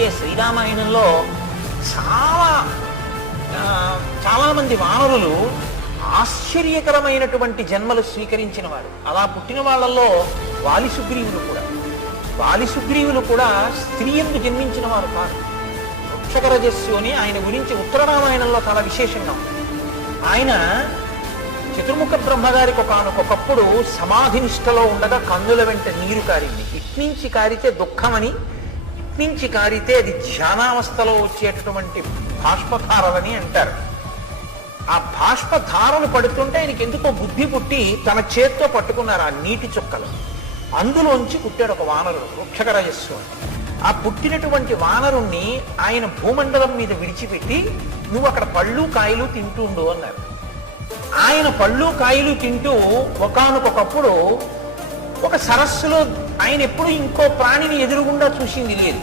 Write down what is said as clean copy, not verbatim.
అందుకే శ్రీరామాయణంలో చాలా చాలామంది వానరులు ఆశ్చర్యకరమైనటువంటి జన్మలు స్వీకరించిన వారు. అలా పుట్టిన వాళ్ళల్లో వాలిసుగ్రీవులు కూడా స్త్రీ యందు జన్మించిన వారు కాదు. వృక్షకరజస్సు అని ఆయన గురించి ఉత్తరరామాయణంలో చాలా విశేషంగా ఉంది. ఆయన చతుర్ముఖ బ్రహ్మగారికి ఒకనొకప్పుడు సమాధి నిష్టలో ఉండగా కన్నుల వెంట నీరు కారింది. ఇట్నుంచి కారితే దుఃఖమని, ఇట్నుంచి కారితే అది ధ్యానావస్థలో వచ్చేటటువంటి బాష్పధారలని అంటారు. ఆ బాష్పధారలు పడుతుంటే ఆయనకి ఎందుకో బుద్ధి పుట్టి తన చేత్తో పట్టుకున్నారు ఆ నీటి చుక్కలు. అందులోంచి పుట్టాడు ఒక వానరుడు, వృక్షకరజస్సు అని. ఆ పుట్టినటువంటి వానరుణ్ణి ఆయన భూమండలం మీద విడిచిపెట్టి నువ్వు అక్కడ పళ్ళు కాయలు తింటూ ఉండు అన్నారు. ఆయన పళ్ళు కాయలు తింటూ ఒకానొకప్పుడు ఒక సరస్సులో ఆయన ఎప్పుడు ఇంకో ప్రాణిని ఎదురుగుండా చూసింది లేదు.